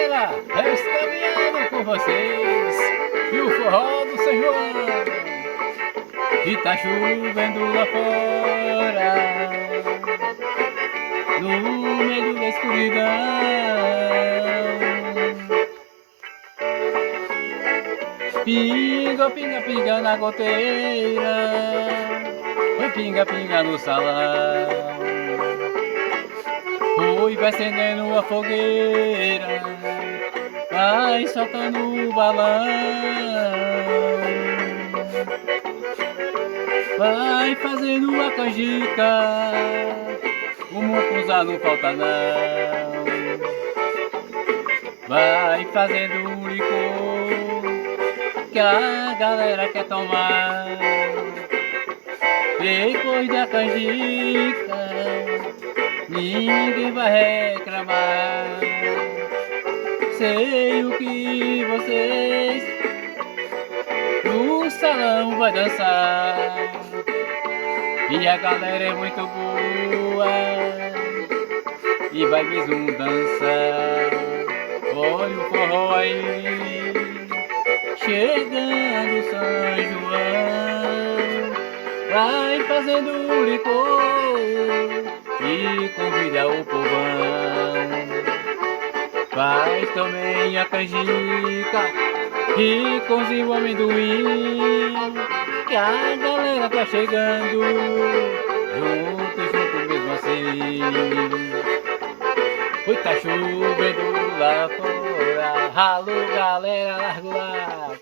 galera, caminhando com vocês e o forró do São João. E tá chovendo lá fora, no meio da escuridão. Pinga, pinga, pinga na goteira, oi pinga, pinga no salão. Oi, vai acendendo a fogueira, vai soltando o balão, vai fazendo a canjica, o mucuzá não falta não. Vai fazendo um licor que a galera quer tomar. Depois da canjica ninguém vai reclamar. Sei o que vocês no salão vai dançar. E a galera é muito boa e vai mesmo dançar. Olha o forró aí, chegando São João. Vai fazendo um licor e convida o povão. Faz também a canjica e cozinha o amendoim, que a galera tá chegando, junto mesmo assim. Oi, tá chovendo lá fora, alô galera, largo lá.